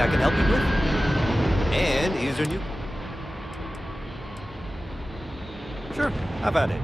I can help you with? And is your new... Sure, have at it.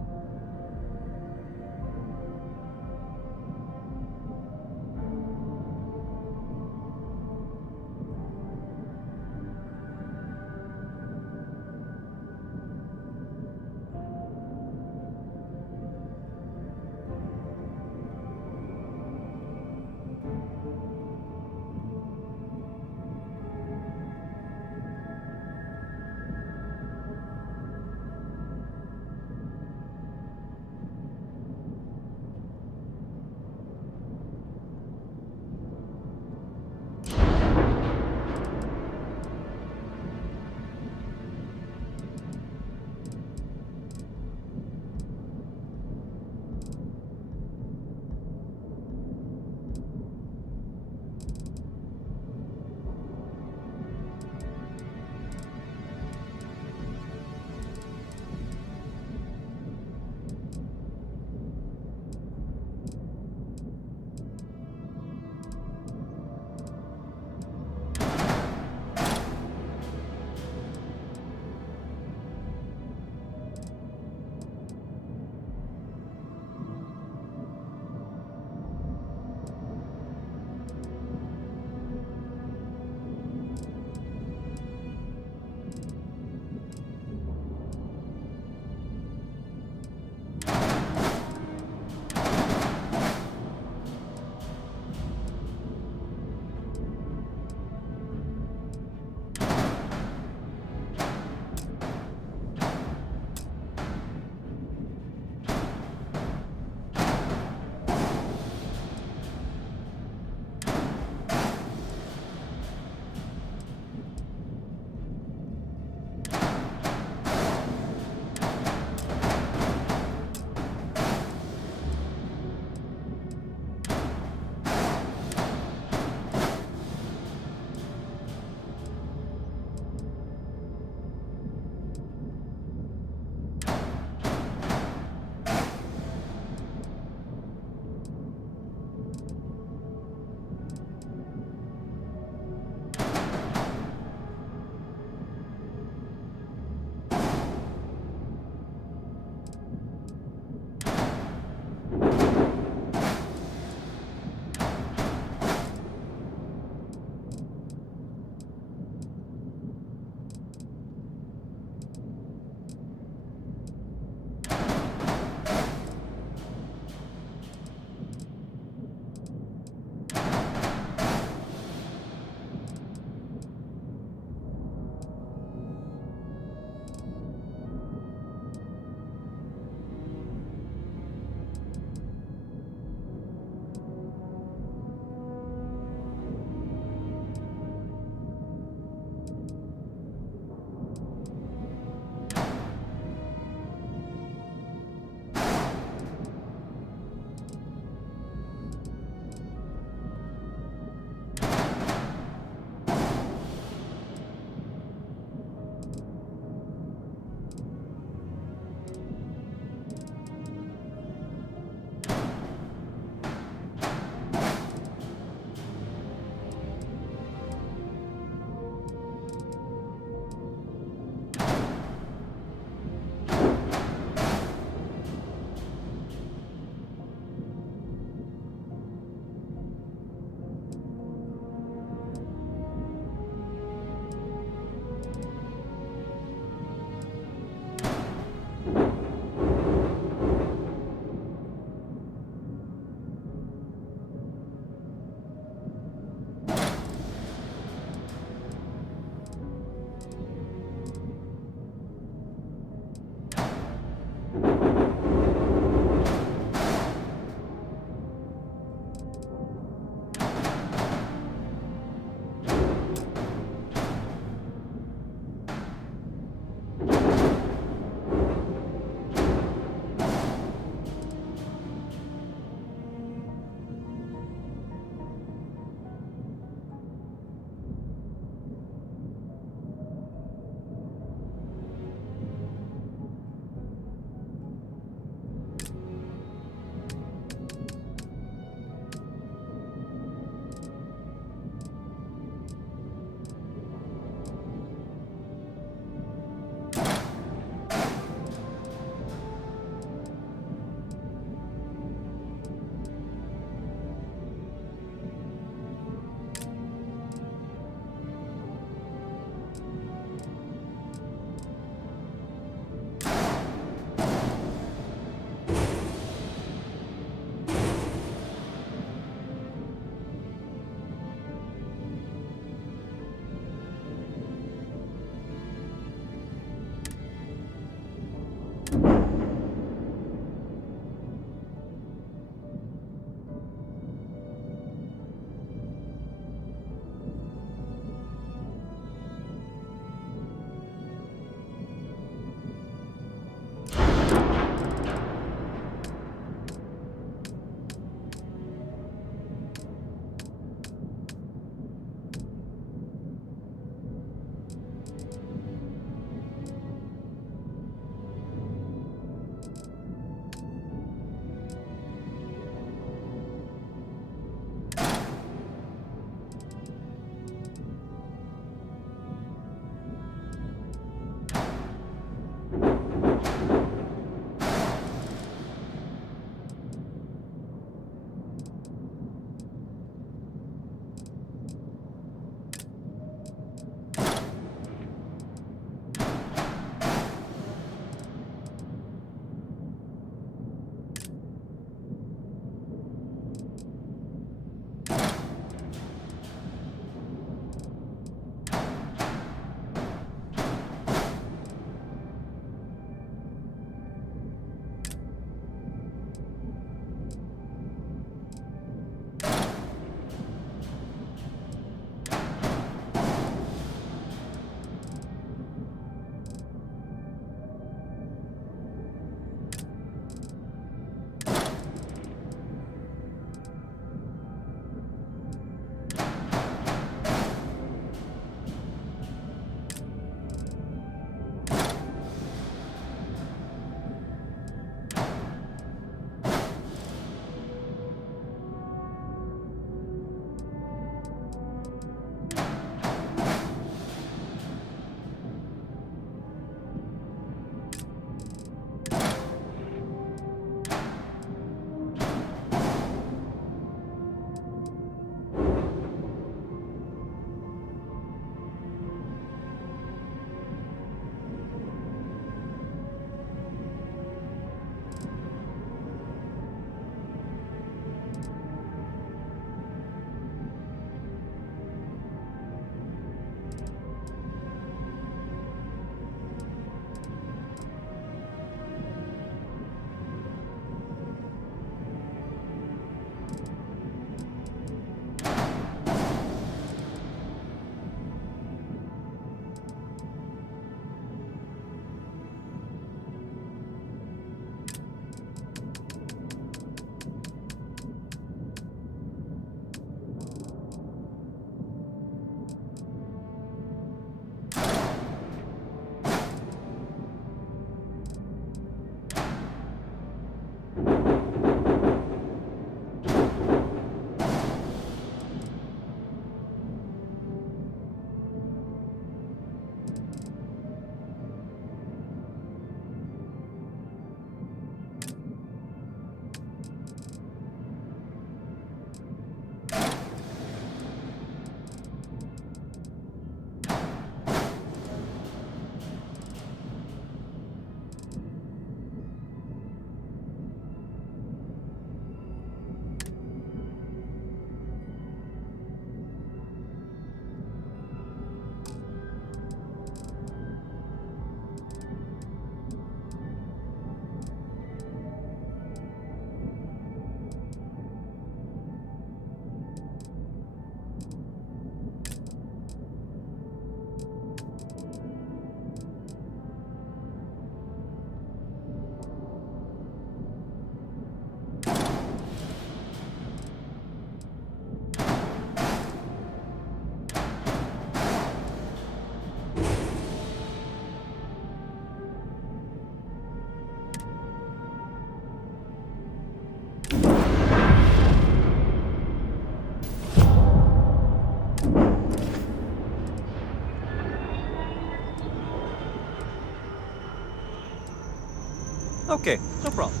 Okay, no problem.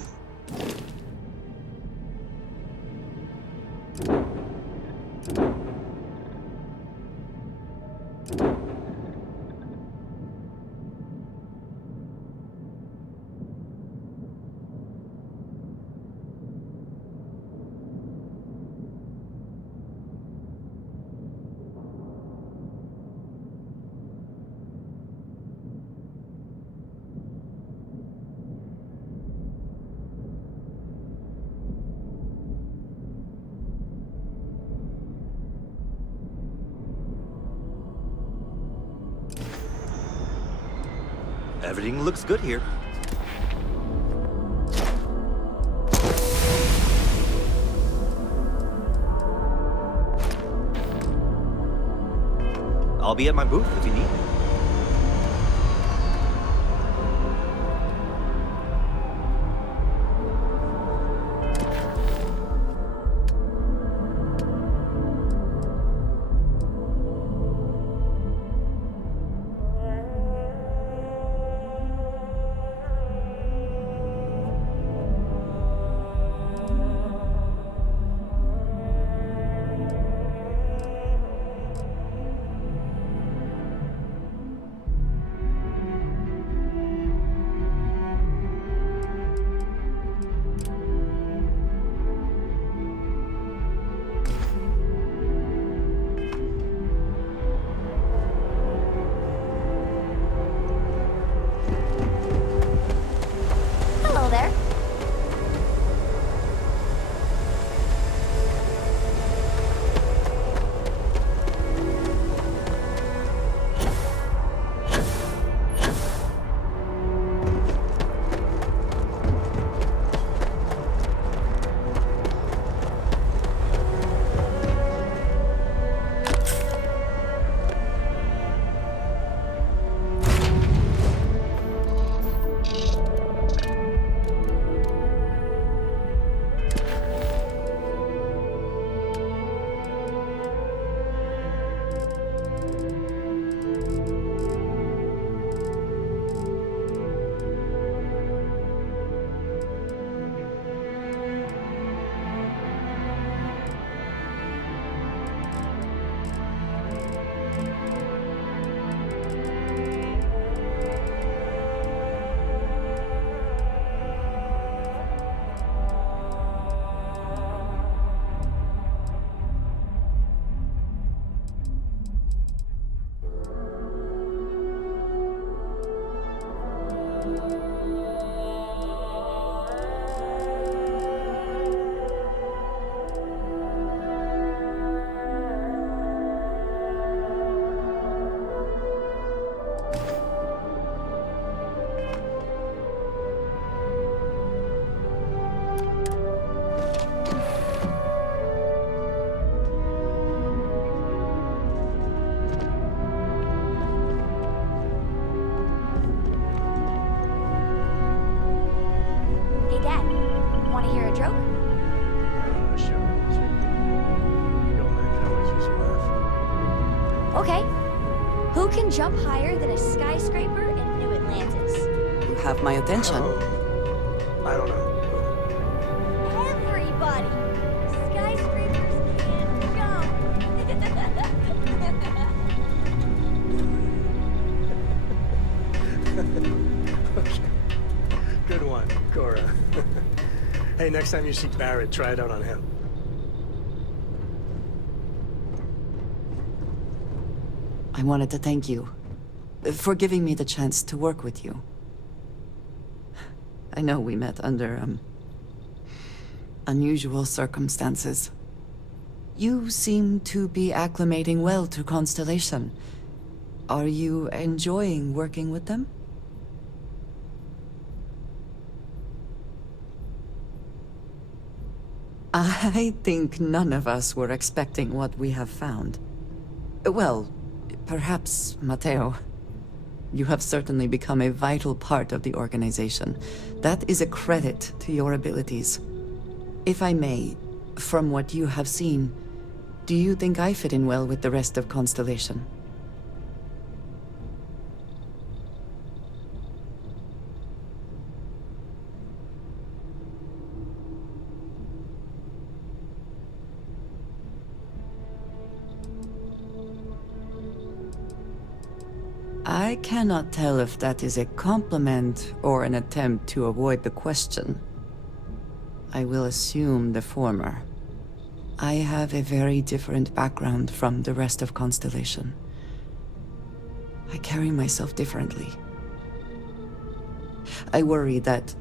Everything looks good here. I'll be at my booth if you need me. Hello there. Hey, Dad. Want to hear a joke? Sure. The old man can always use a laugh. Okay. Who can jump higher than a skyscraper in New Atlantis? You have my attention. Oh, I don't know. Everybody! Skyscrapers can jump! Okay. Good one, Cora. Hey, next time you see Barrett, try it out on him. I wanted to thank you for giving me the chance to work with you. I know we met under, unusual circumstances. You seem to be acclimating well to Constellation. Are you enjoying working with them? I think none of us were expecting what we have found. Well, perhaps Matteo. You have certainly become a vital part of the organization. That is a credit to your abilities. If I may, from what you have seen, do you think I fit in well with the rest of Constellation? I cannot tell if that is a compliment or an attempt to avoid the question. I will assume the former. I have a very different background from the rest of Constellation. I carry myself differently. I worry that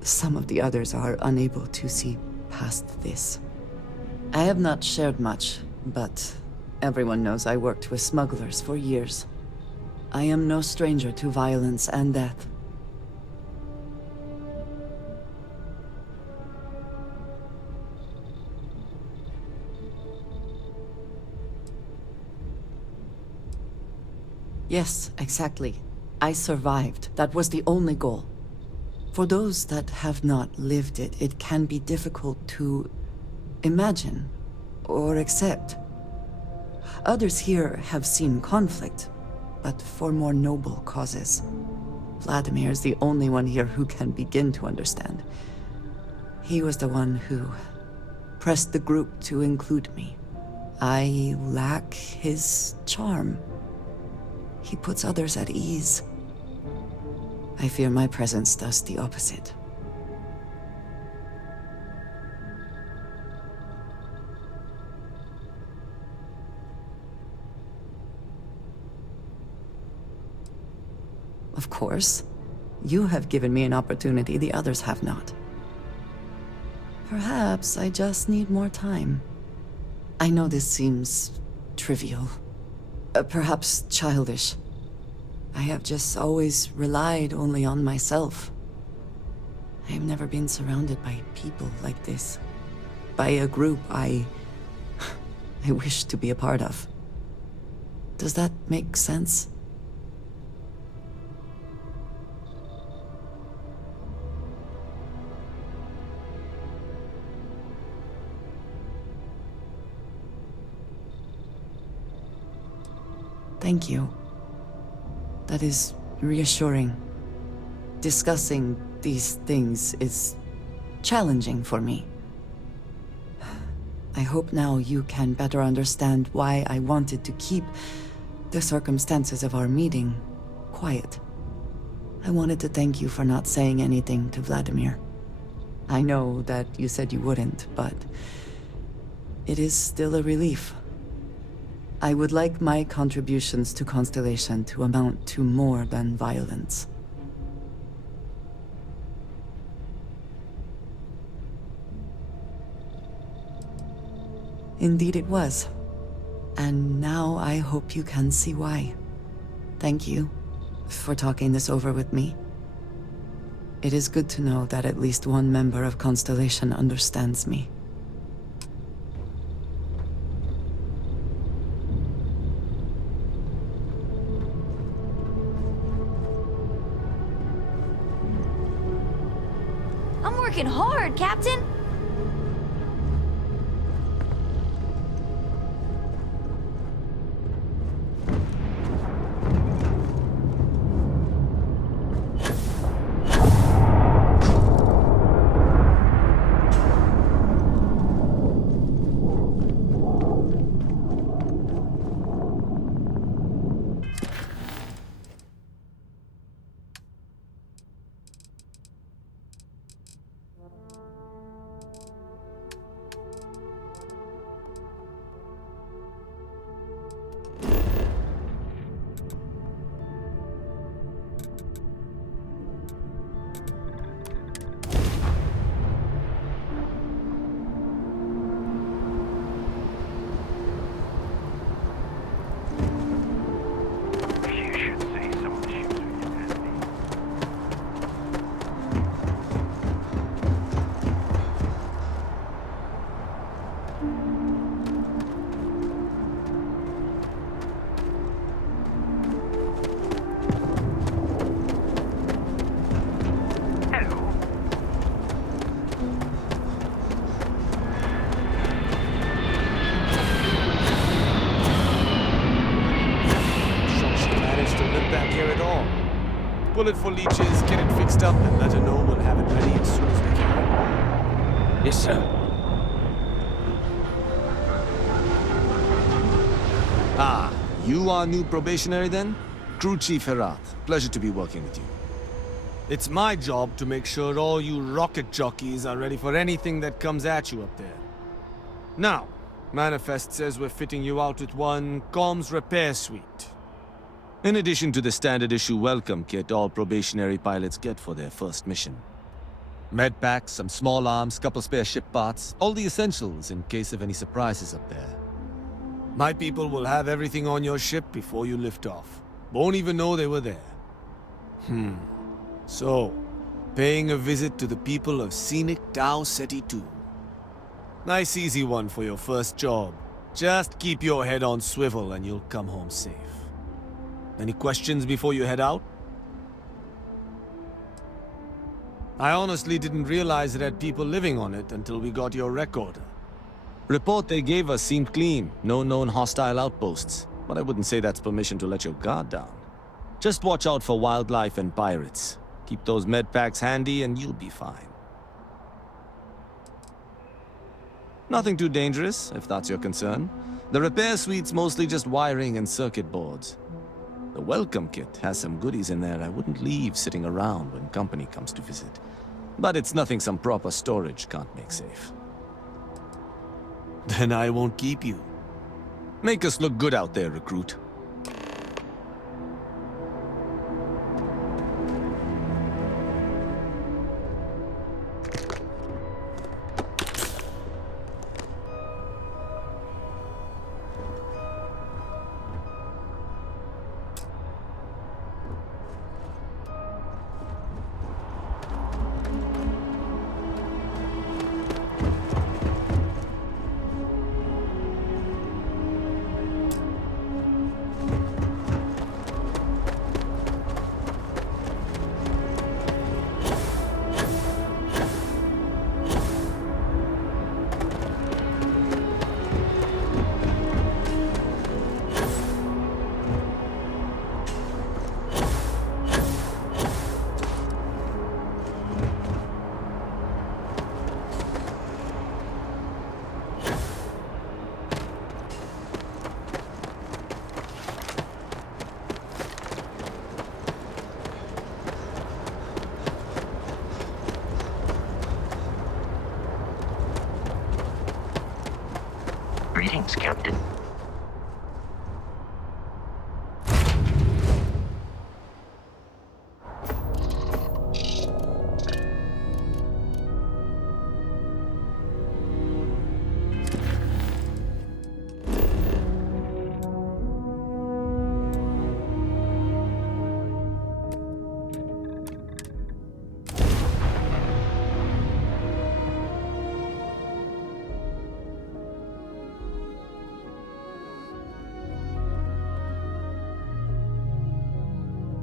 some of the others are unable to see past this. I have not shared much, but everyone knows I worked with smugglers for years. I am no stranger to violence and death. Yes, exactly. I survived. That was the only goal. For those that have not lived it, it can be difficult to imagine or accept. Others here have seen conflict, but for more noble causes. Vladimir is the only one here who can begin to understand. He was the one who pressed the group to include me. I lack his charm. He puts others at ease. I fear my presence does the opposite. Of course. You have given me an opportunity the others have not. Perhaps I just need more time. I know this seems trivial. Perhaps childish. I have just always relied only on myself. I have never been surrounded by people like this. By a group I wish to be a part of. Does that make sense? Thank you. That is reassuring. Discussing these things is challenging for me. I hope now you can better understand why I wanted to keep the circumstances of our meeting quiet. I wanted to thank you for not saying anything to Vladimir. I know that you said you wouldn't, but it is still a relief. I would like my contributions to Constellation to amount to more than violence. Indeed it was. And now I hope you can see why. Thank you for talking this over with me. It is good to know that at least one member of Constellation understands me. I'm working hard, Captain. Bullet for leeches, get it fixed up, and let her know we'll have it ready as soon as we can. Yes, sir. Ah, you are new probationary then? Crew Chief Herat. Pleasure to be working with you. It's my job to make sure all you rocket jockeys are ready for anything that comes at you up there. Now, Manifest says we're fitting you out with one comms repair suite. In addition to the standard issue welcome kit all probationary pilots get for their first mission. Med packs, some small arms, couple spare ship parts, all the essentials in case of any surprises up there. My people will have everything on your ship before you lift off. Won't even know they were there. So, paying a visit to the people of scenic Tau Ceti 2. Nice easy one for your first job. Just keep your head on swivel and you'll come home safe. Any questions before you head out? I honestly didn't realize it had people living on it until we got your recorder. Report they gave us seemed clean. No known hostile outposts. But I wouldn't say that's permission to let your guard down. Just watch out for wildlife and pirates. Keep those med packs handy and you'll be fine. Nothing too dangerous, if that's your concern. The repair suite's mostly just wiring and circuit boards. The welcome kit has some goodies in there I wouldn't leave sitting around when company comes to visit. But it's nothing some proper storage can't make safe. Then I won't keep you. Make us look good out there, recruit. Greetings, Captain.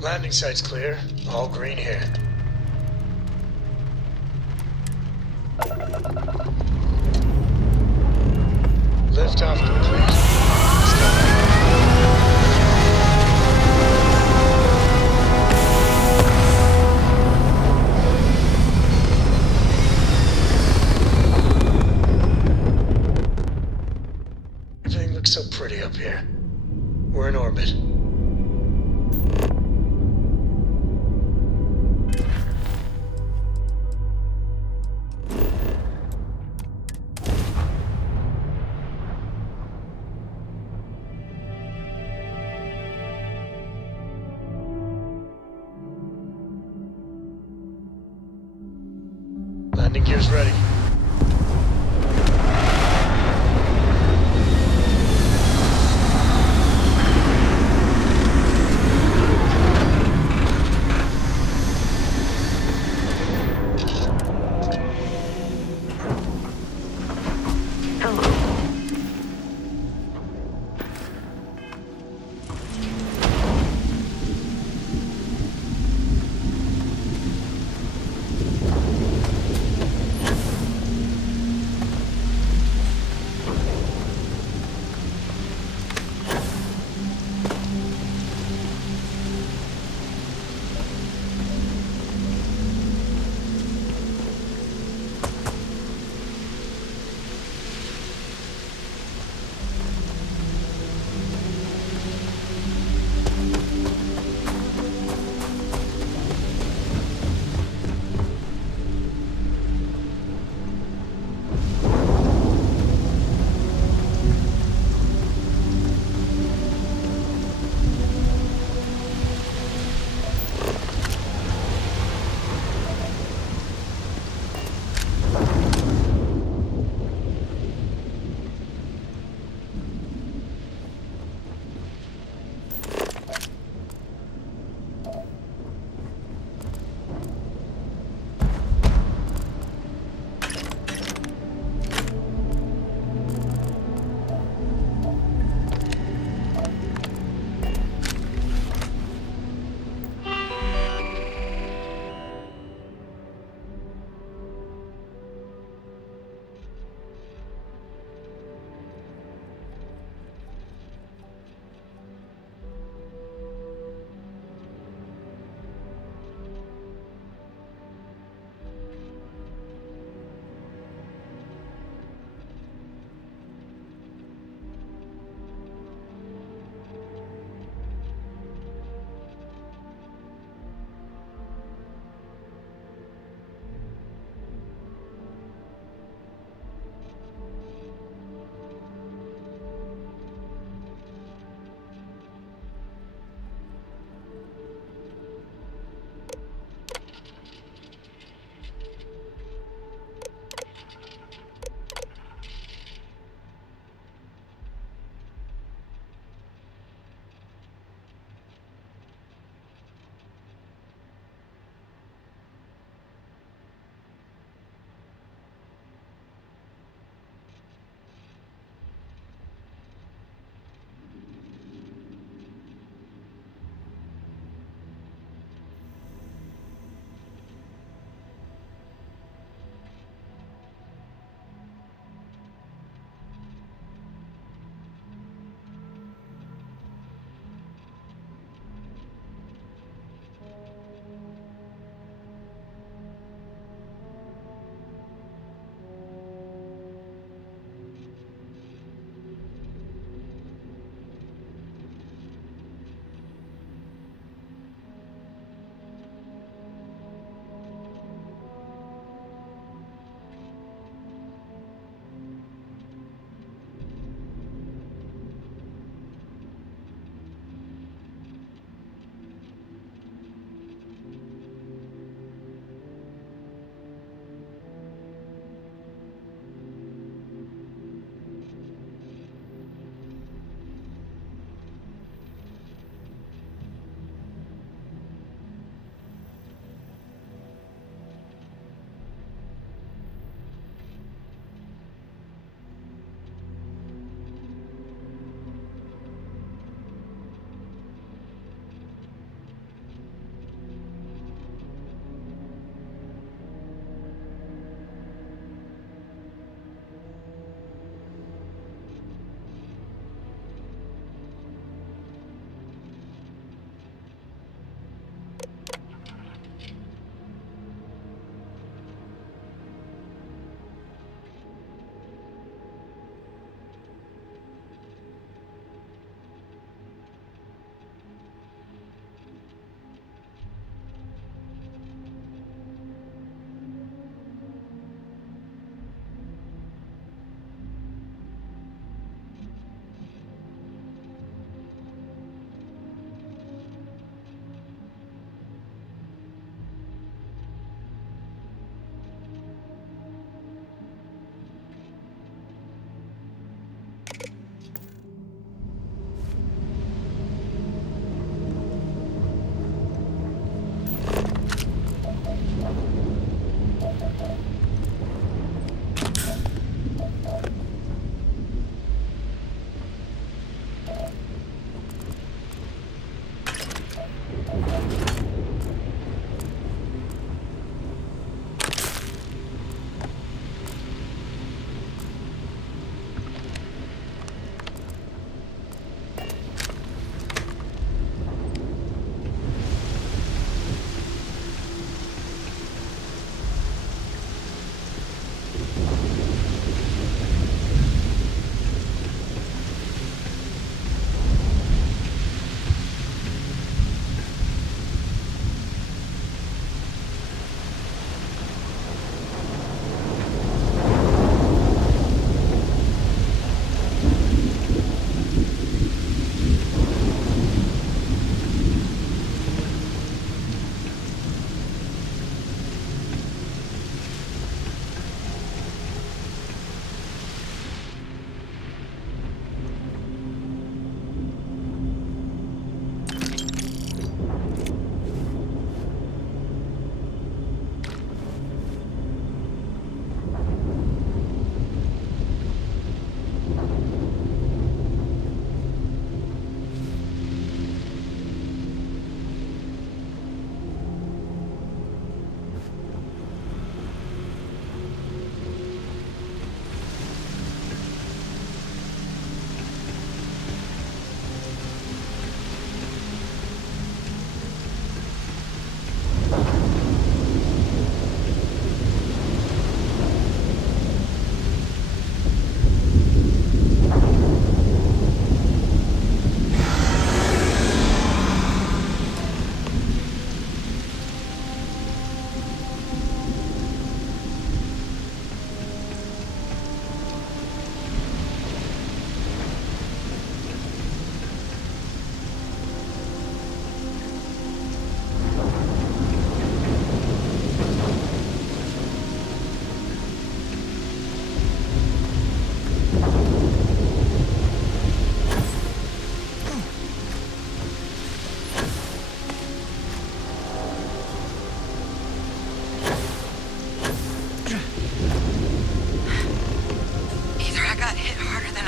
Landing site's clear. All green here. Liftoff complete. Everything looks so pretty up here. We're in orbit. Landing gear's ready.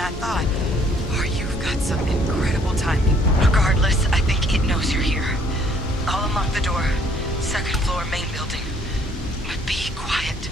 I thought. Or you've got some incredible timing. Regardless, I think it knows you're here. I'll unlock the door. Second floor, main building. But be quiet.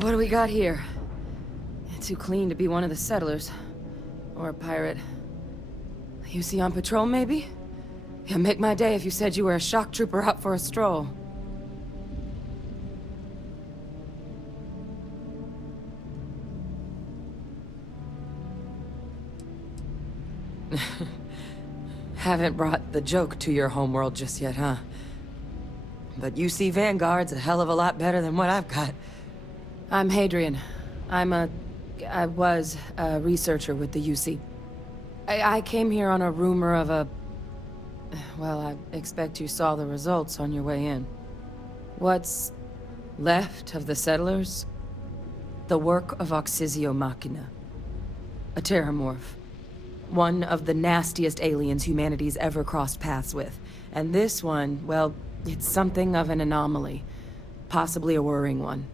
What do we got here? Too clean to be one of the settlers. Or a pirate. You see on patrol, maybe? Yeah, make my day if you said you were a shock trooper out for a stroll. Haven't brought the joke to your homeworld just yet, huh? But UC Vanguard's a hell of a lot better than what I've got. I'm Hadrian. I was a researcher with the UC. I came here on a rumor of a... Well, I expect you saw the results on your way in. What's left of the settlers? The work of Oxysio Machina. A terramorph. One of the nastiest aliens humanity's ever crossed paths with. And this one, well, it's something of an anomaly. Possibly a worrying one.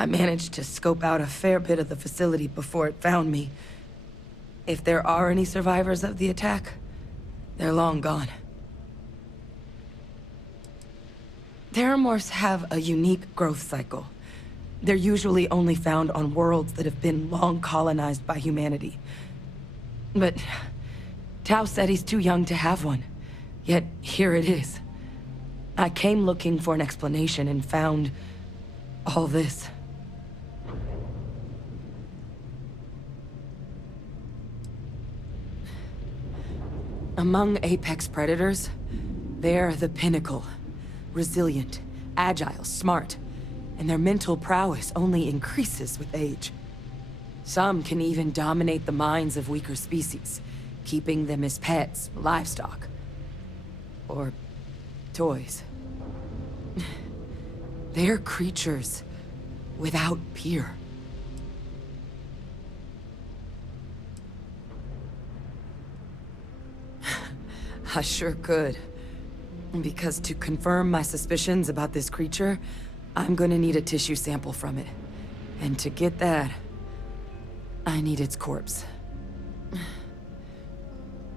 I managed to scope out a fair bit of the facility before it found me. If there are any survivors of the attack, they're long gone. Terramorphs have a unique growth cycle. They're usually only found on worlds that have been long colonized by humanity. But Tau said he's too young to have one. Yet here it is. I came looking for an explanation and found all this. Among apex predators, they're the pinnacle. Resilient, agile, smart, and their mental prowess only increases with age. Some can even dominate the minds of weaker species, keeping them as pets, livestock, or toys. They're creatures without peer. I sure could. Because to confirm my suspicions about this creature, I'm gonna need a tissue sample from it. And to get that, I need its corpse.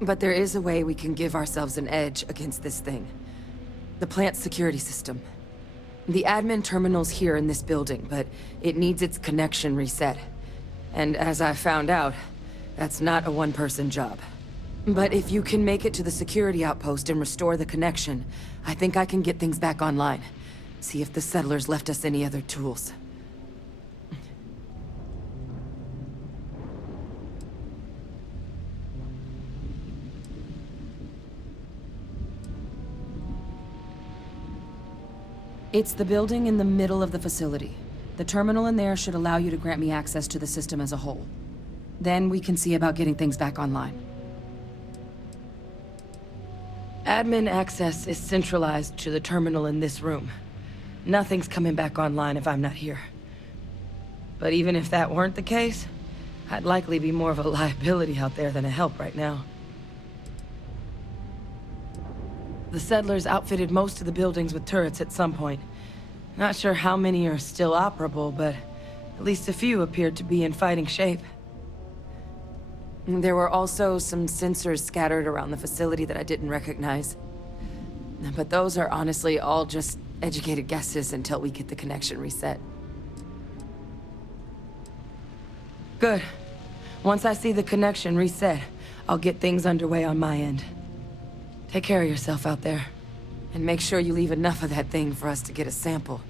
But there is a way we can give ourselves an edge against this thing. The plant's security system. The admin terminal's here in this building, but it needs its connection reset. And as I found out, that's not a one-person job. But if you can make it to the security outpost and restore the connection, I think I can get things back online. See if the settlers left us any other tools. It's the building in the middle of the facility. The terminal in there should allow you to grant me access to the system as a whole. Then we can see about getting things back online. Admin access is centralized to the terminal in this room. Nothing's coming back online if I'm not here. But even if that weren't the case, I'd likely be more of a liability out there than a help right now. The settlers outfitted most of the buildings with turrets at some point. Not sure how many are still operable, but at least a few appeared to be in fighting shape. There were also some sensors scattered around the facility that I didn't recognize. But those are honestly all just educated guesses until we get the connection reset. Good. Once I see the connection reset, I'll get things underway on my end. Take care of yourself out there. And make sure you leave enough of that thing for us to get a sample.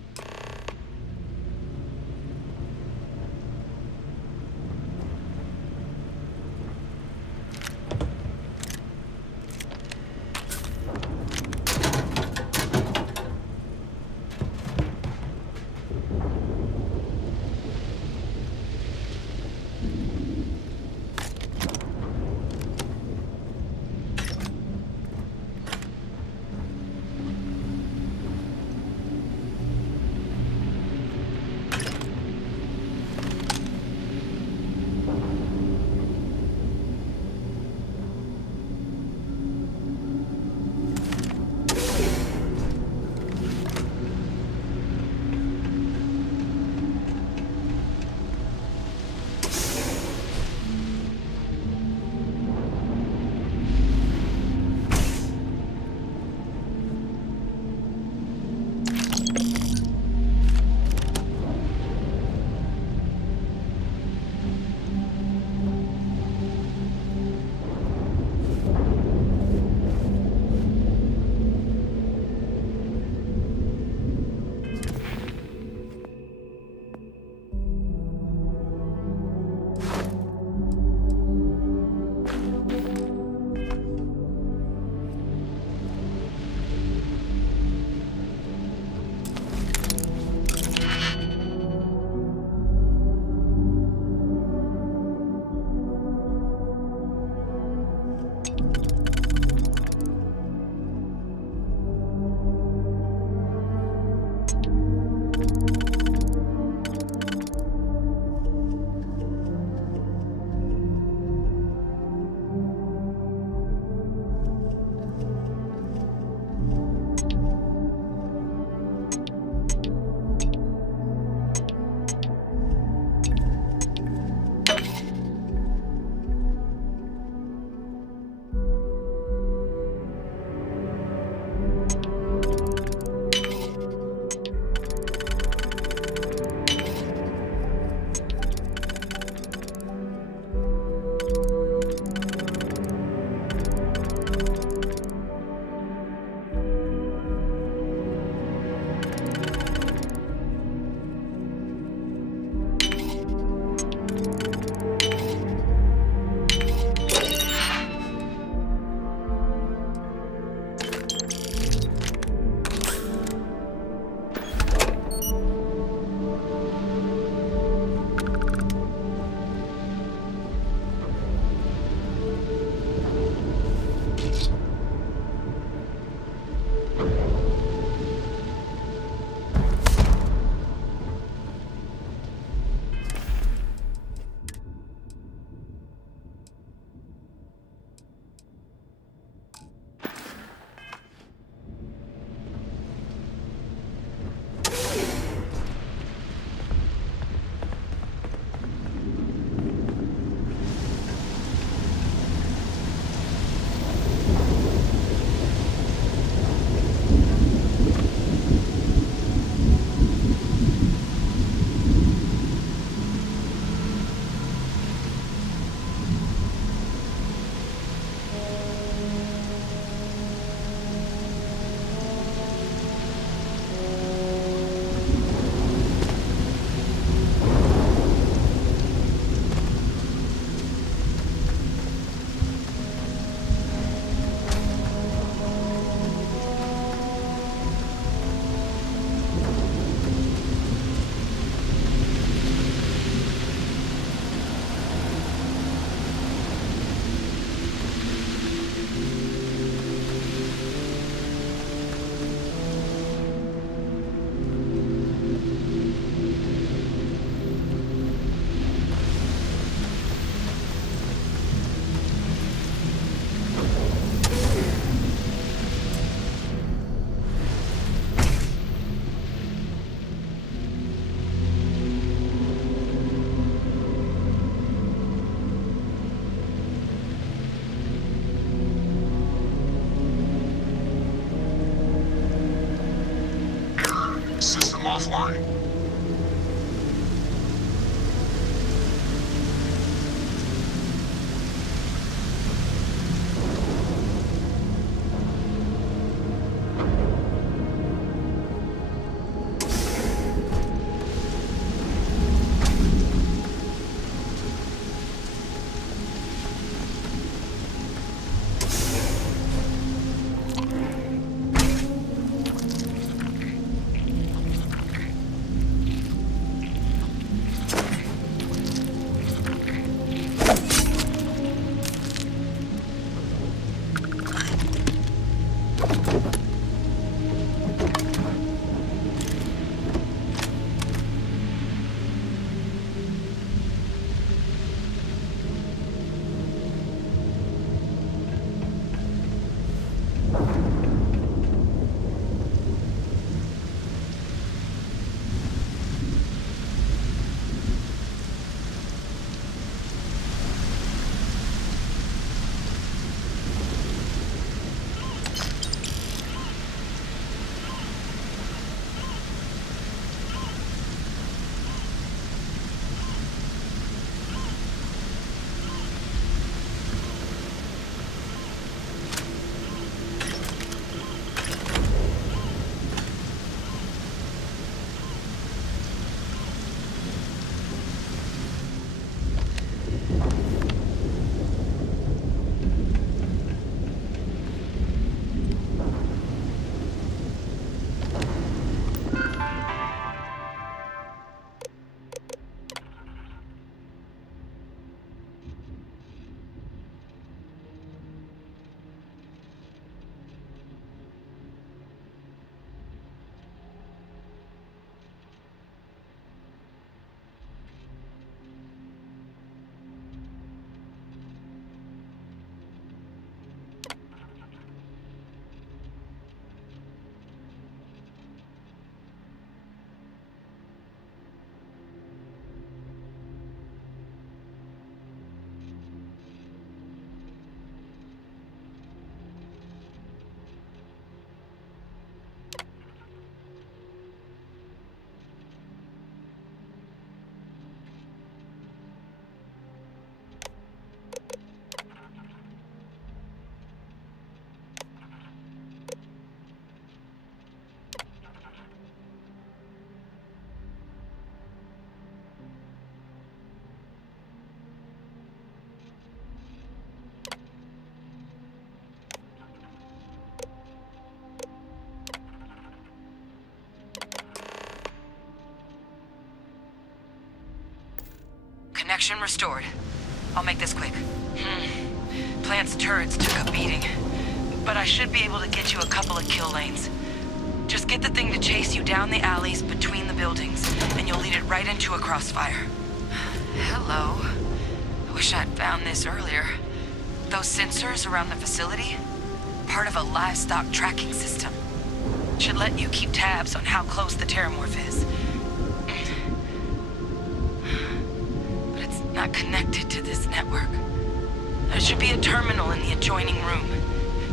offline. Connection restored. I'll make this quick. Plant's turrets took a beating, but I should be able to get you a couple of kill lanes. Just get the thing to chase you down the alleys between the buildings, and you'll lead it right into a crossfire. Hello. I wish I'd found this earlier. Those sensors around the facility? Part of a livestock tracking system. Should let you keep tabs on how close the terramorph is. But it's not connected to this network. There should be a terminal in the adjoining room.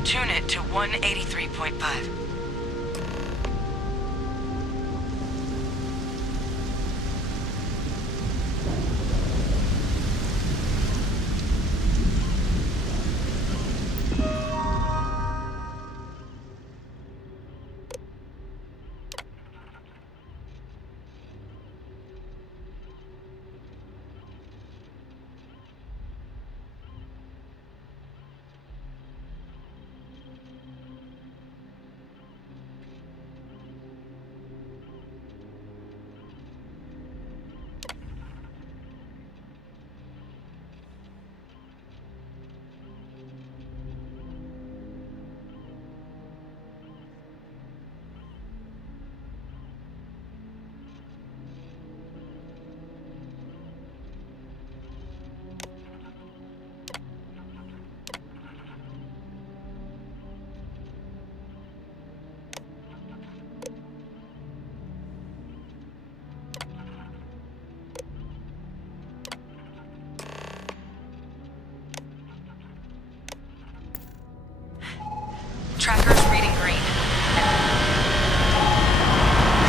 Tune it to 183.5. Tracker's reading green.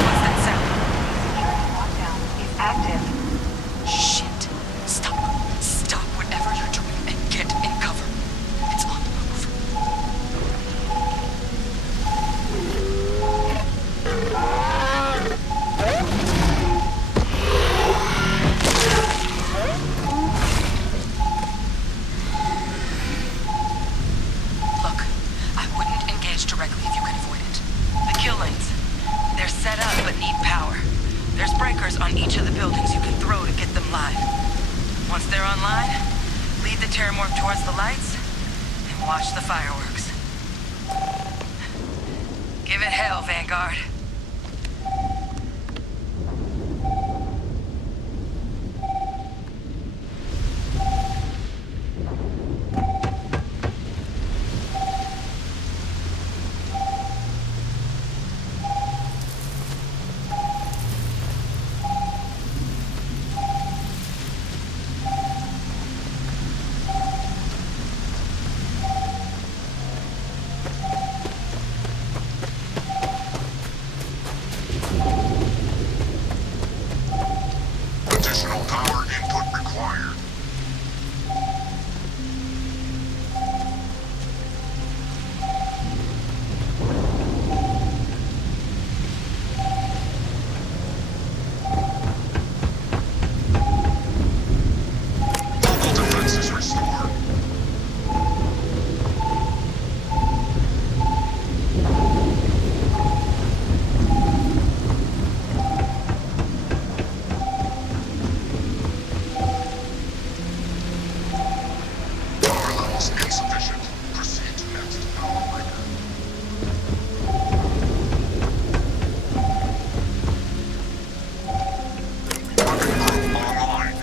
What's that sound? Lockdown is active. Shit. Stop whatever you're doing and get in cover. It's on the move. Look, I wouldn't engage directly if you can avoid it. The kill lanes. They're set up but need power. There's breakers on each of the buildings you can throw to get them live. Once they're online, lead the terramorph towards the lights and watch the fireworks. Give it hell, Vanguard. Additional power input required. Local defenses restored. Power levels insufficient. Proceed to next power breaker. Weapon group online.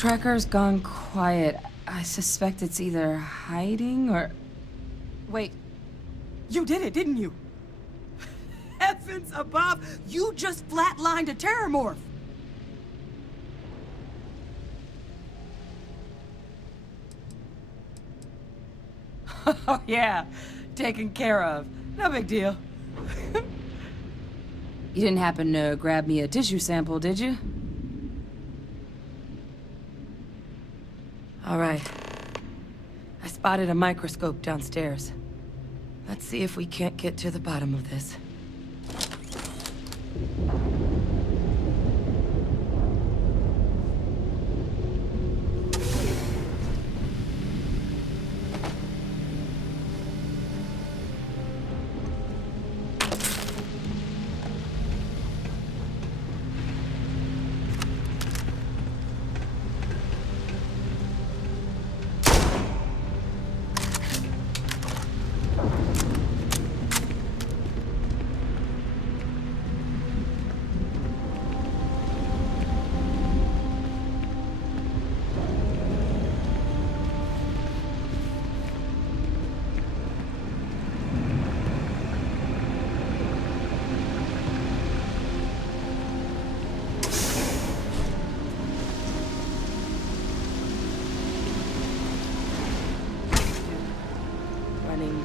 Tracker's gone quiet. I suspect it's either hiding or... Wait. You did it, didn't you? Heavens above! You just flatlined a terramorph! Oh, yeah. Taken care of. No big deal. You didn't happen to grab me a tissue sample, did you? All right. I spotted a microscope downstairs. Let's see if we can't get to the bottom of this.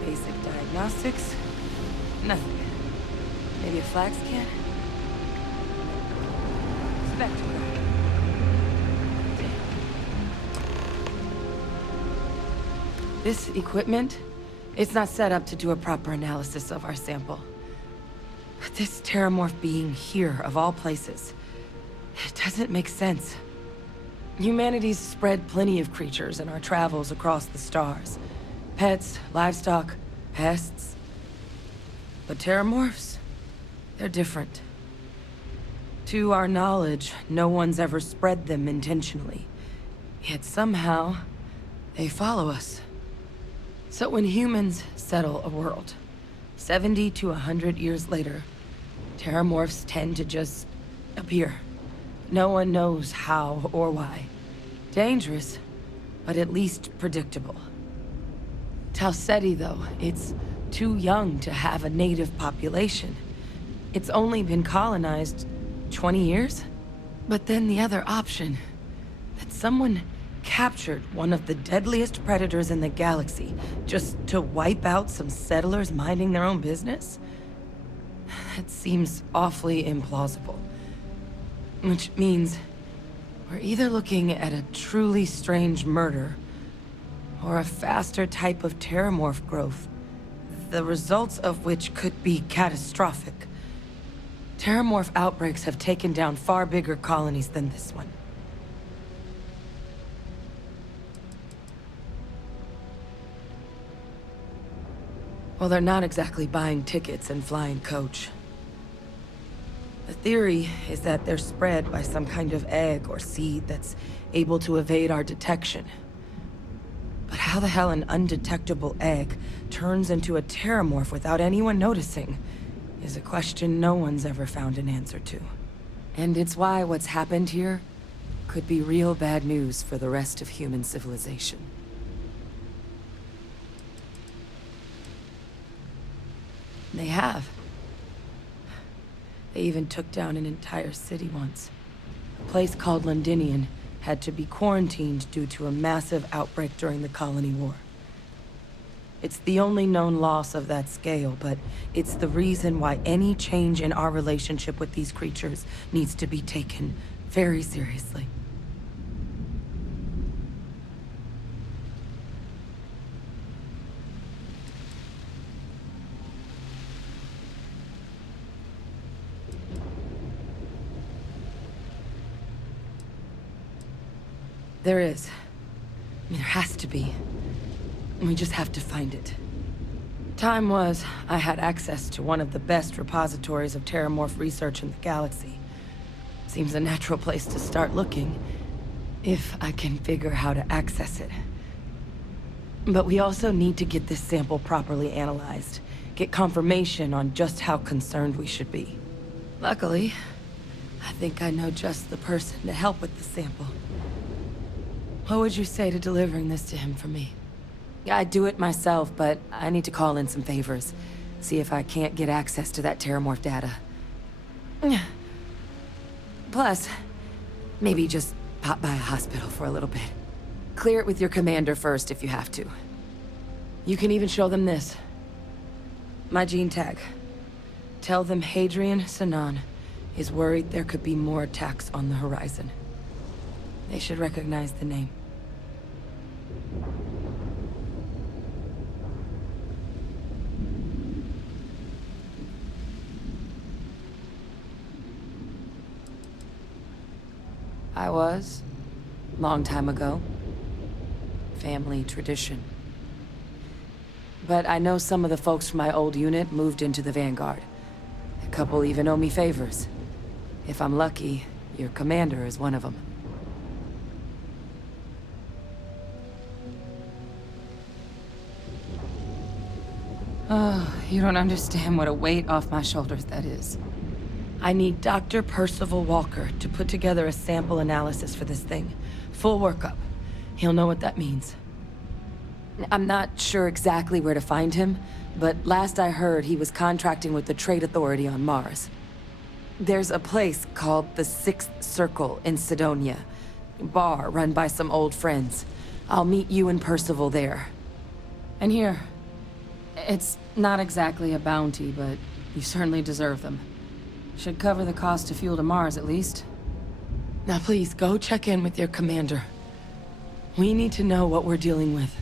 Basic diagnostics. Nothing. Maybe a flax can? Spectral. This equipment, it's not set up to do a proper analysis of our sample. But this terramorph being here, of all places, it doesn't make sense. Humanity's spread plenty of creatures in our travels across the stars. Pets, livestock, pests. But terramorphs, they're different. To our knowledge, no one's ever spread them intentionally. Yet somehow, they follow us. So when humans settle a world, 70 to 100 years later, terramorphs tend to just appear. No one knows how or why. Dangerous, but at least predictable. Tau Ceti, though, it's too young to have a native population. It's only been colonized 20 years? But then the other option, that someone captured one of the deadliest predators in the galaxy just to wipe out some settlers minding their own business? That seems awfully implausible. Which means we're either looking at a truly strange murder or a faster type of terramorph growth, the results of which could be catastrophic. Terramorph outbreaks have taken down far bigger colonies than this one. Well, they're not exactly buying tickets and flying coach. The theory is that they're spread by some kind of egg or seed that's able to evade our detection. But how the hell an undetectable egg turns into a terramorph without anyone noticing is a question no one's ever found an answer to. And it's why what's happened here could be real bad news for the rest of human civilization. They have. They even took down an entire city once. A place called Londinian had to be quarantined due to a massive outbreak during the Colony War. It's the only known loss of that scale, but it's the reason why any change in our relationship with these creatures needs to be taken very seriously. There is. I mean, there has to be. We just have to find it. Time was, I had access to one of the best repositories of terramorph research in the galaxy. Seems a natural place to start looking, if I can figure how to access it. But we also need to get this sample properly analyzed, get confirmation on just how concerned we should be. Luckily, I think I know just the person to help with the sample. What would you say to delivering this to him for me? I'd do it myself, but I need to call in some favors. See if I can't get access to that terramorph data. Plus, maybe just pop by a hospital for a little bit. Clear it with your commander first if you have to. You can even show them this. My gene tag. Tell them Hadrian Sinan is worried there could be more attacks on the horizon. They should recognize the name. I was. Long time ago. Family tradition. But I know some of the folks from my old unit moved into the Vanguard. A couple even owe me favors. If I'm lucky, your commander is one of them. Oh, you don't understand what a weight off my shoulders that is. I need Dr. Percival Walker to put together a sample analysis for this thing. Full workup. He'll know what that means. I'm not sure exactly where to find him, but last I heard he was contracting with the Trade Authority on Mars. There's a place called the Sixth Circle in Sidonia. Bar run by some old friends. I'll meet you and Percival there. And here. It's not exactly a bounty, but you certainly deserve them. Should cover the cost of fuel to Mars, at least. Now please, go check in with your commander. We need to know what we're dealing with.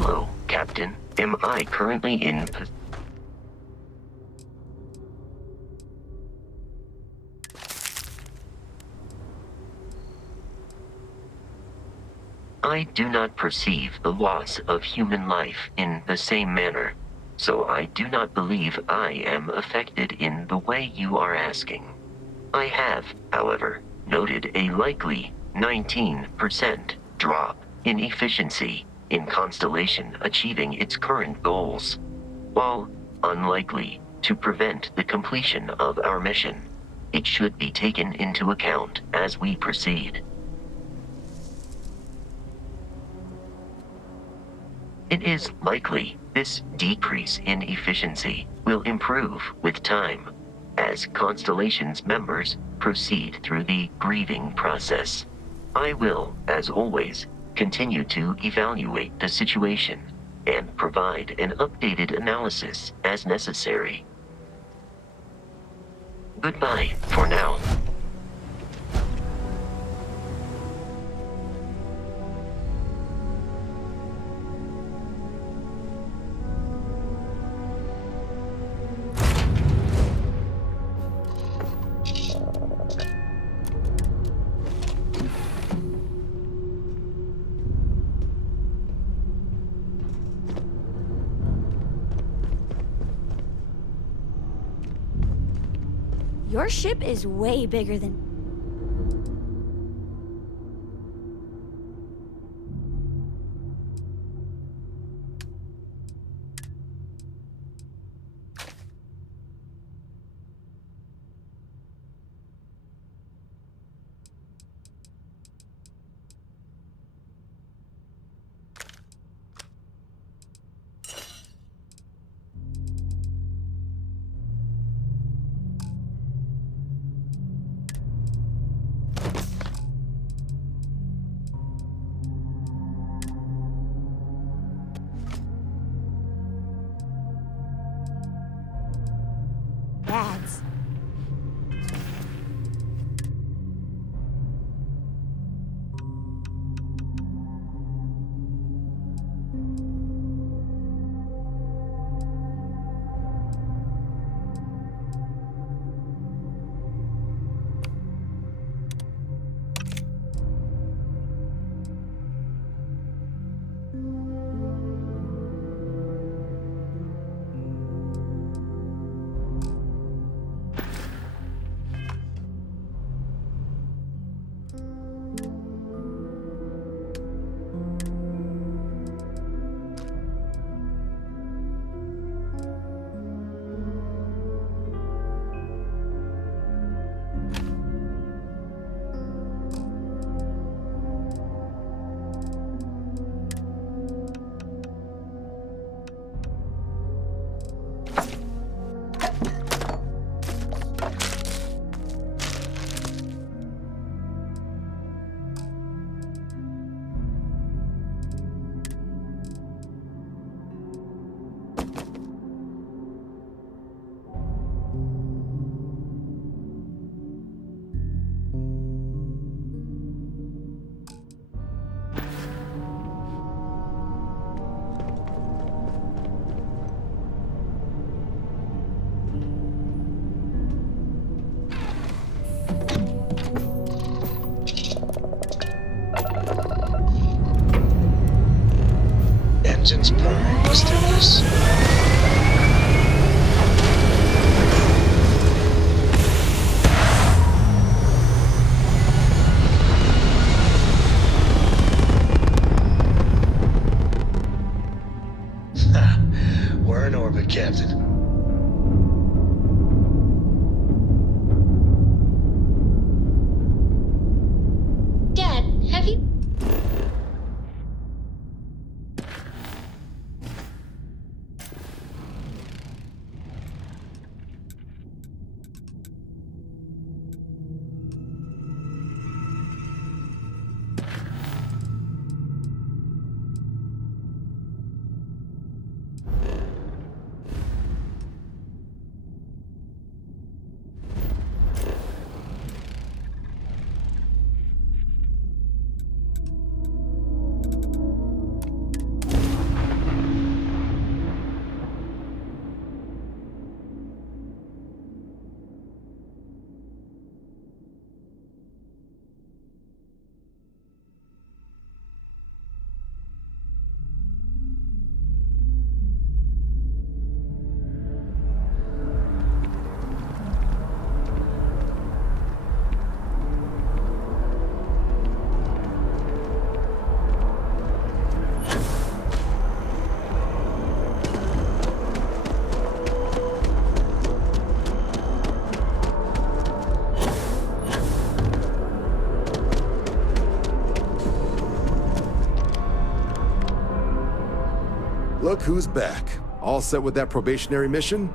Hello, Captain. Am I currently in I do not perceive the loss of human life in the same manner, so I do not believe I am affected in the way you are asking. I have, however, noted a likely 19% drop in efficiency in Constellation achieving its current goals. While unlikely to prevent the completion of our mission, it should be taken into account as we proceed. It is likely this decrease in efficiency will improve with time as Constellation's members proceed through the grieving process. I will, as always, continue to evaluate the situation and provide an updated analysis as necessary. Goodbye for now. Your ship is way bigger than... Bags. Engines purring. Let's do this. We're in orbit, Captain. Dad, have you... Look who's back. All set with that probationary mission?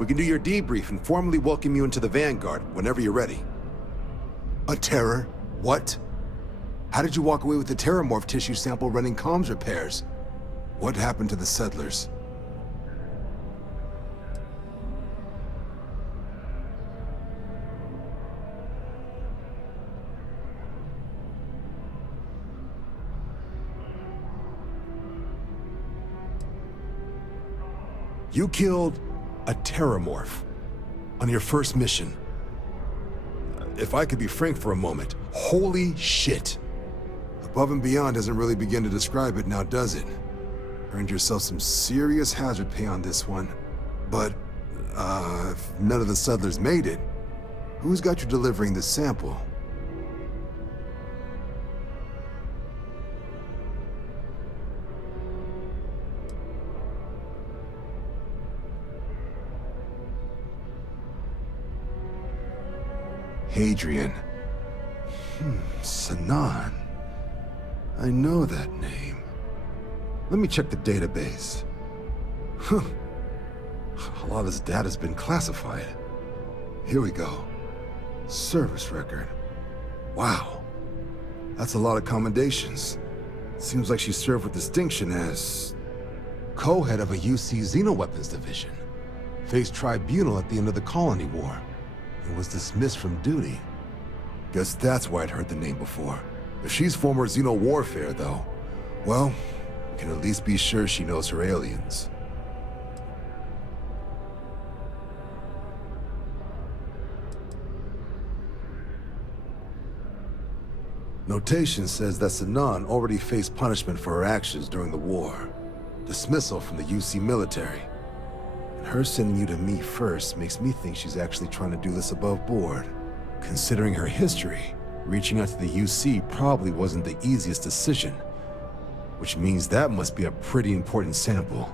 We can do your debrief and formally welcome you into the Vanguard whenever you're ready. A terror? What? How did you walk away with the terramorph tissue sample running comms repairs? What happened to the settlers? You killed a terramorph on your first mission. If I could be frank for a moment, holy shit. Above and beyond doesn't really begin to describe it now, does it? Earned yourself some serious hazard pay on this one. But, if none of the settlers made it, who's got you delivering the sample? Hadrian. Sanan. I know that name. Let me check the database. Huh. A lot of this data's been classified. Here we go. Service record. Wow. That's a lot of commendations. Seems like she served with distinction as co-head of a UC Xenoweapons division. Faced tribunal at the end of the Colony War. And was dismissed from duty. Guess that's why I'd heard the name before. If she's former Xeno warfare, though, well, we can at least be sure she knows her aliens. Notation says that Sanan already faced punishment for her actions during the war. Dismissal from the UC military. Her sending you to me first makes me think she's actually trying to do this above board. Considering her history, reaching out to the UC probably wasn't the easiest decision. Which means that must be a pretty important sample.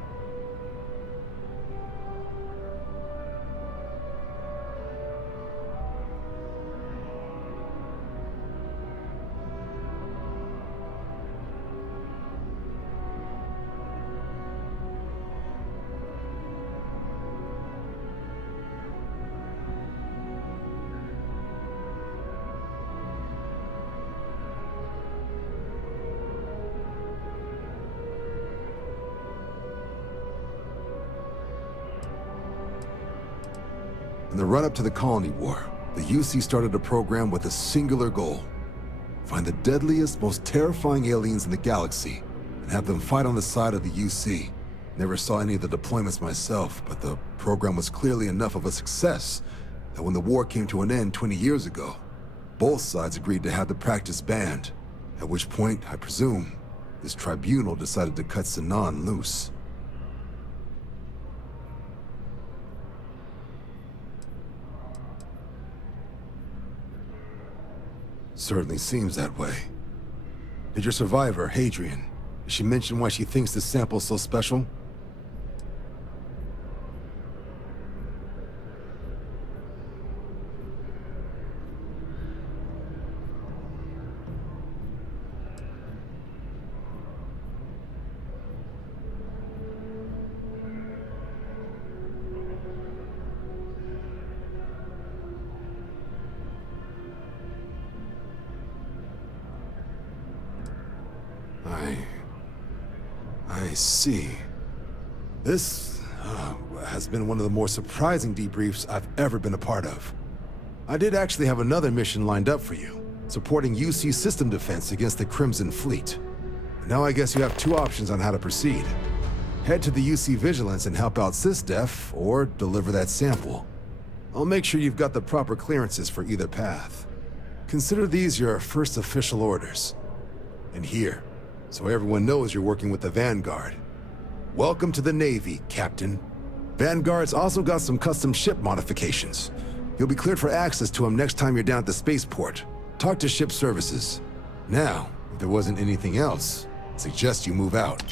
In the run-up to the Colony War, the UC started a program with a singular goal. Find the deadliest, most terrifying aliens in the galaxy, and have them fight on the side of the UC. Never saw any of the deployments myself, but the program was clearly enough of a success that when the war came to an end 20 years ago, both sides agreed to have the practice banned, at which point, I presume, this tribunal decided to cut Sanan loose. Certainly seems that way. Did your survivor, Hadrian, did she mention why she thinks this sample's so special? I see. This has been one of the more surprising debriefs I've ever been a part of. I did actually have another mission lined up for you, supporting UC system defense against the Crimson Fleet. Now I guess you have two options on how to proceed. Head to the UC Vigilance and help out SysDef, or deliver that sample. I'll make sure you've got the proper clearances for either path. Consider these your first official orders. And here, so everyone knows you're working with the Vanguard. Welcome to the Navy, Captain. Vanguard's also got some custom ship modifications. You'll be cleared for access to them next time you're down at the spaceport. Talk to ship services. Now, if there wasn't anything else, I suggest you move out.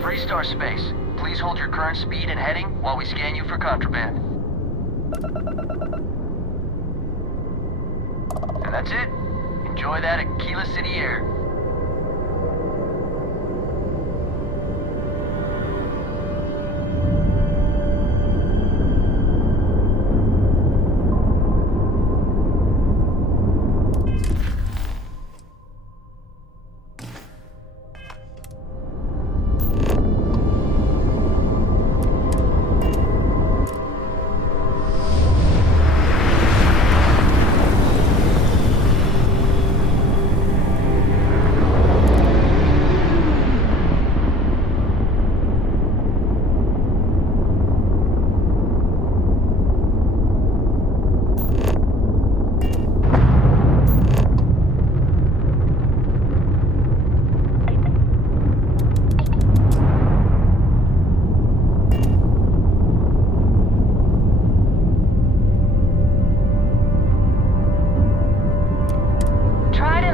Freestar Space. Please hold your current speed and heading while we scan you for contraband. And that's it. Enjoy that Aquila City air.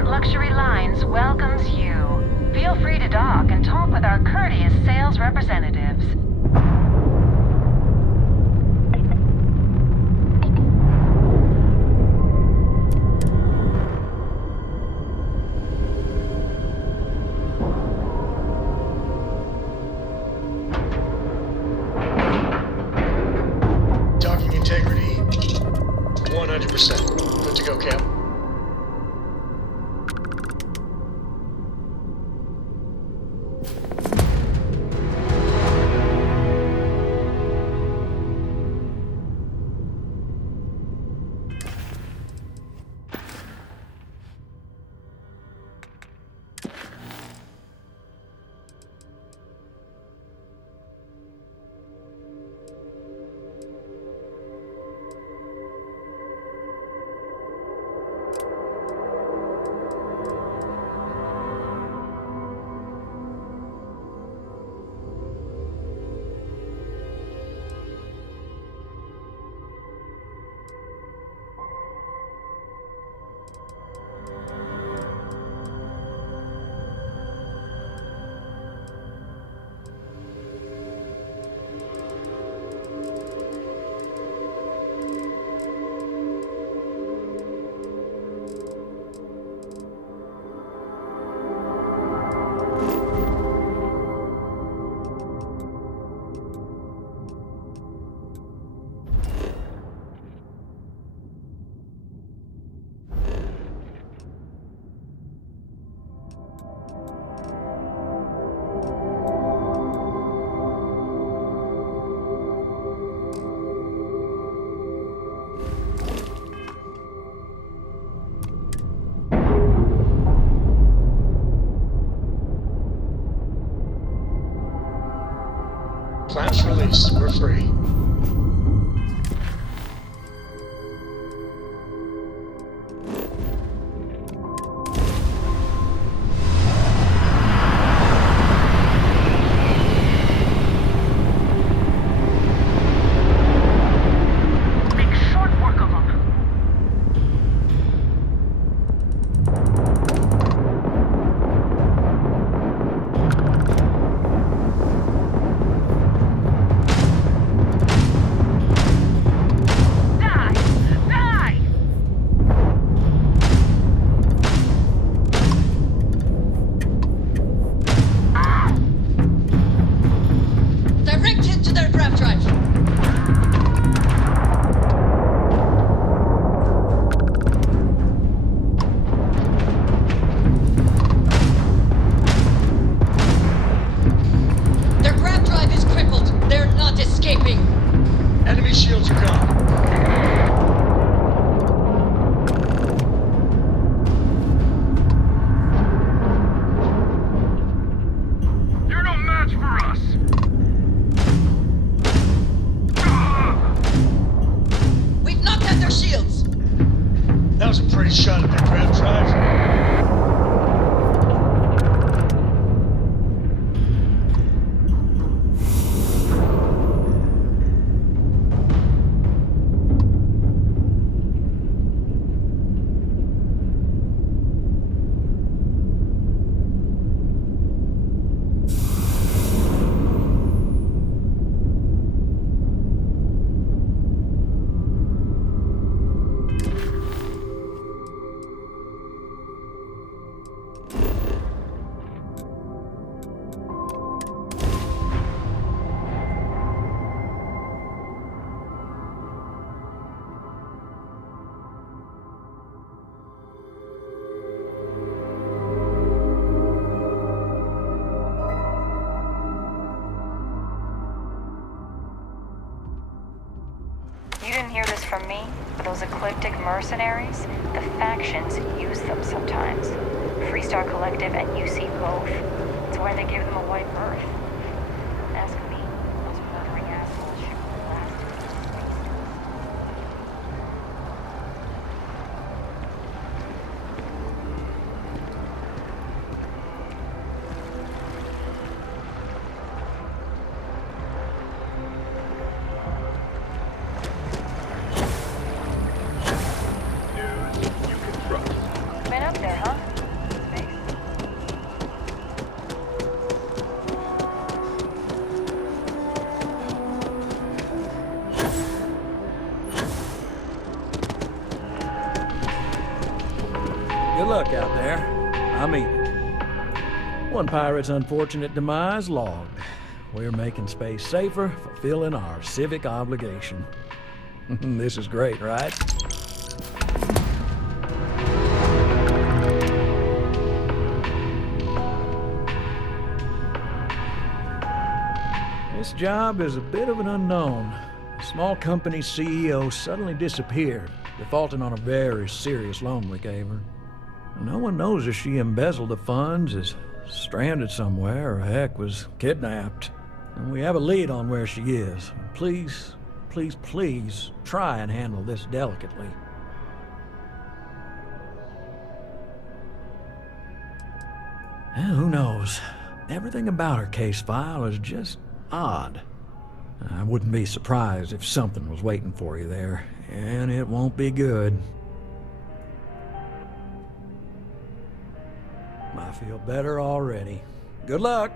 Luxury Lines welcomes you. Feel free to dock and talk with our courteous sales representatives. Docking integrity, 100%. Good to go, Cap. Class release. We're free. Make short work of them. Enemy shields are gone. You're no match for us! We've knocked out their shields! That was a pretty shot at their grav drive. those eclectic mercenaries, the factions use them sometimes. Freestar Collective and UC both. It's why they give them a wide berth. Ask me, those murdering assholes should be the last to be disgraced. Been up there, huh? Good luck out there. I mean it. One pirate's unfortunate demise logged. We're making space safer, fulfilling our civic obligation. This is great, right? This job is a bit of an unknown. A small company's CEO suddenly disappeared, defaulting on a very serious loan we gave her. No one knows if she embezzled the funds, is stranded somewhere, or heck, was kidnapped. And we have a lead on where she is. Please, please, please, try and handle this delicately. Who knows? Everything about her case file is just odd. I wouldn't be surprised if something was waiting for you there, and it won't be good. I feel better already. Good luck!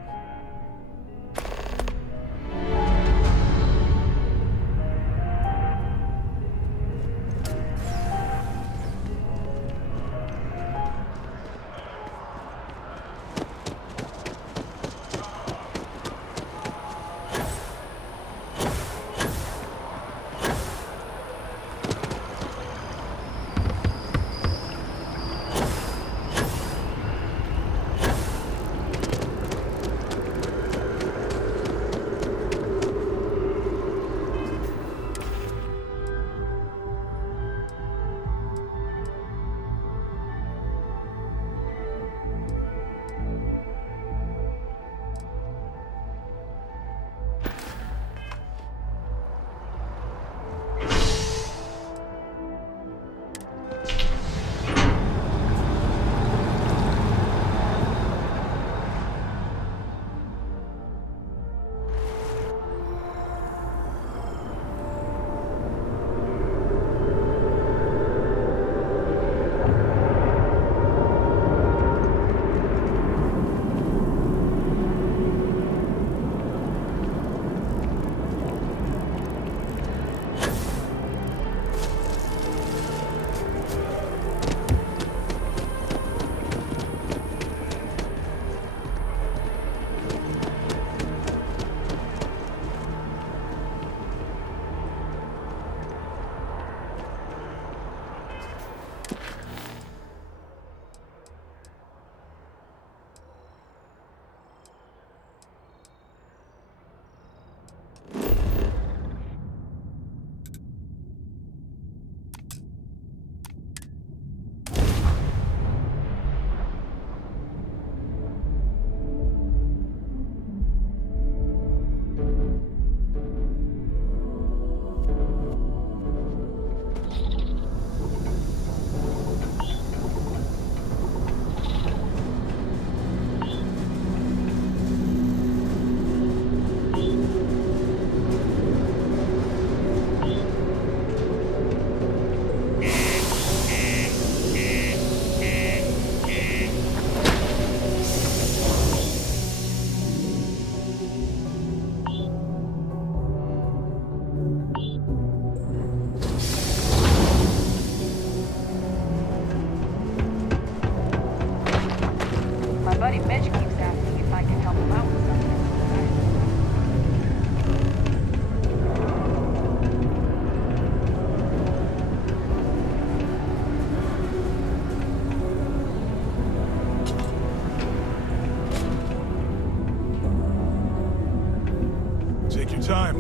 Take your time,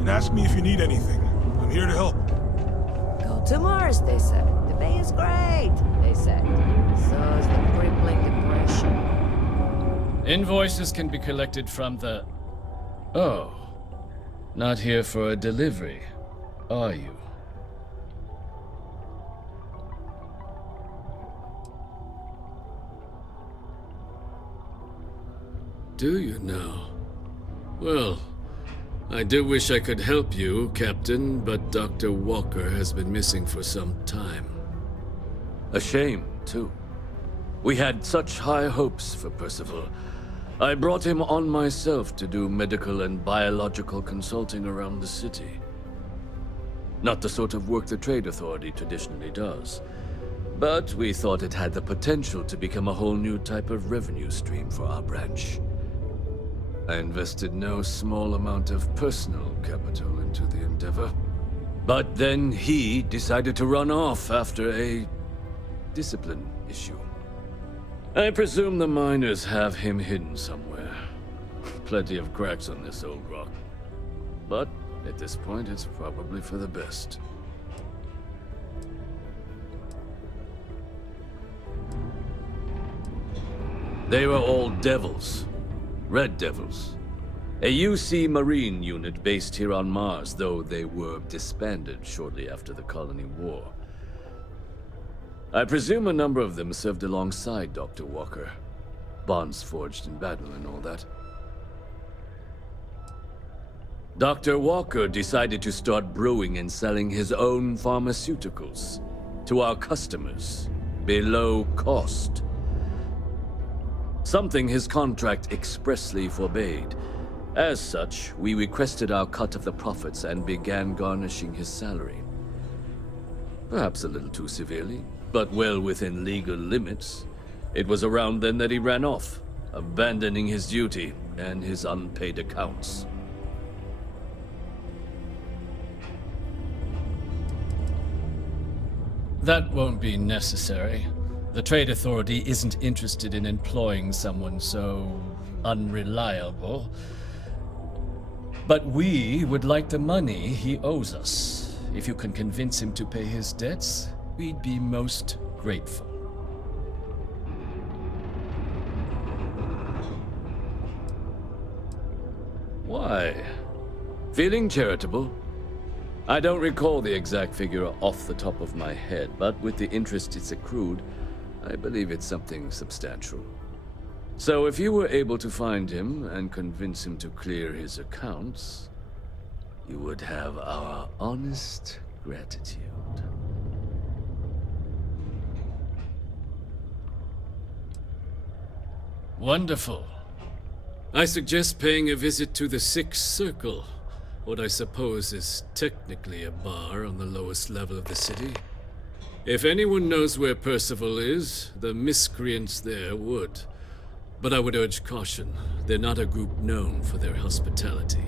and ask me if you need anything. I'm here to help. Go to Mars, they said. The bay is great, they said. So's the crippling depression. Invoices can be collected from the... Oh. Not here for a delivery, are you? Do you now? Well, I do wish I could help you, Captain, but Dr. Walker has been missing for some time. A shame, too. We had such high hopes for Percival. I brought him on myself to do medical and biological consulting around the city. Not the sort of work the Trade Authority traditionally does, but we thought it had the potential to become a whole new type of revenue stream for our branch. I invested no small amount of personal capital into the endeavor. But then he decided to run off after a discipline issue. I presume the miners have him hidden somewhere. Plenty of cracks on this old rock. But at this point, it's probably for the best. They were all devils. Red Devils. A UC Marine unit based here on Mars, though they were disbanded shortly after the Colony War. I presume a number of them served alongside Dr. Walker. Bonds forged in battle and all that. Dr. Walker decided to start brewing and selling his own pharmaceuticals to our customers, below cost. Something his contract expressly forbade. As such, we requested our cut of the profits and began garnishing his salary. Perhaps a little too severely, but well within legal limits. It was around then that he ran off, abandoning his duty and his unpaid accounts. That won't be necessary. The Trade Authority isn't interested in employing someone so unreliable. But we would like the money he owes us. If you can convince him to pay his debts, we'd be most grateful. Why? Feeling charitable? I don't recall the exact figure off the top of my head, but with the interest it's accrued, I believe it's something substantial. So if you were able to find him and convince him to clear his accounts, you would have our honest gratitude. Wonderful. I suggest paying a visit to the Sixth Circle, what I suppose is technically a bar on the lowest level of the city. If anyone knows where Percival is, the miscreants there would. But I would urge caution. They're not a group known for their hospitality.